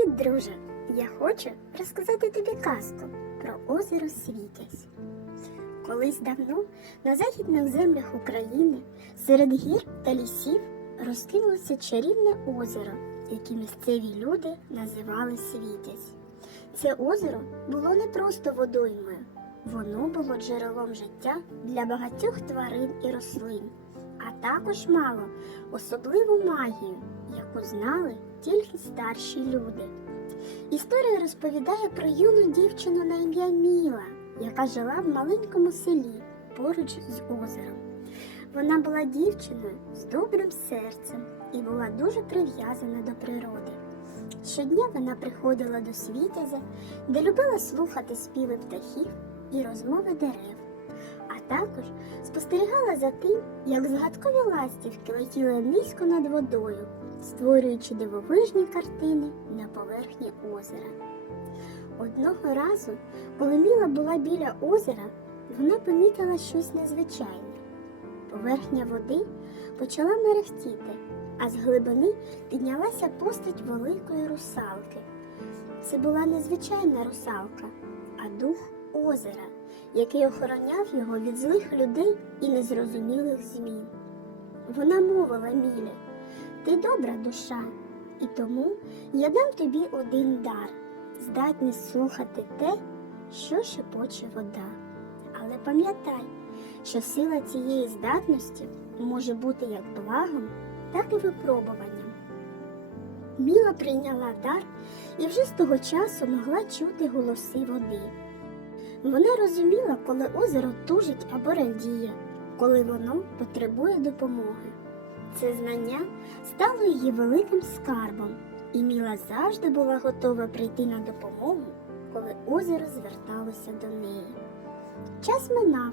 Привіт, друже! Я хочу розказати тобі казку про озеро Світязь. Колись давно на західних землях України серед гір та лісів розкинулося чарівне озеро, яке місцеві люди називали Світязь. Це озеро було не просто водоймою, воно було джерелом життя для багатьох тварин і рослин, а також мало особливу магію, яку знали тільки старші люди. Історія розповідає про юну дівчину на ім'я Міла, яка жила в маленькому селі поруч з озером. Вона була дівчиною з добрим серцем і була дуже прив'язана до природи. Щодня вона приходила до світязя, де любила слухати співи птахів і розмови дерев, а також спостерігала за тим, як загадкові ластівки летіли низько над водою, створюючи дивовижні картини на поверхні озера. Одного разу, коли Міла була біля озера, вона помітила щось незвичайне. Поверхня води почала мерехтіти, а з глибини піднялася постать великої русалки. Це була не звичайна русалка, а дух озера, який охороняв його від злих людей і незрозумілих змін. Вона мовила Мілі, ти добра душа, і тому я дам тобі один дар здатність слухати те, що шепоче вода. Але пам'ятай, що сила цієї здатності може бути як благом, так і випробуванням. Міла прийняла дар і вже з того часу могла чути голоси води. Вона розуміла, коли озеро тужить або радіє, коли воно потребує допомоги. Це знання стало її великим скарбом, і Міла завжди була готова прийти на допомогу, коли озеро зверталося до неї. Час минав,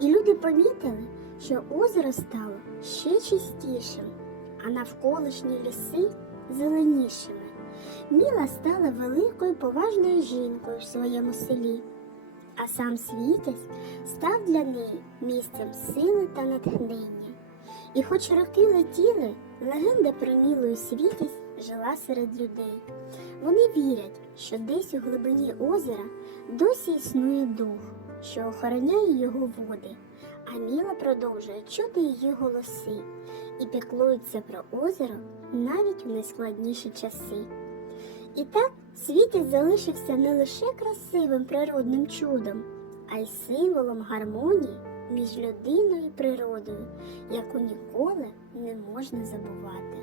і люди помітили, що озеро стало ще чистішим, а навколишні ліси зеленішими. Міла стала великою поважною жінкою в своєму селі, а сам світязь став для неї місцем сили та натхнення. І хоч роки летіли, легенда про і світязь жила серед людей. Вони вірять, що десь у глибині озера досі існує дух, що охороняє його води, а Міла продовжує чути її голоси і піклується про озеро навіть у найскладніші часи. І так світязь залишився не лише красивим природним чудом, а й символом гармонії між людиною і природою, яку ніколи не можна забувати.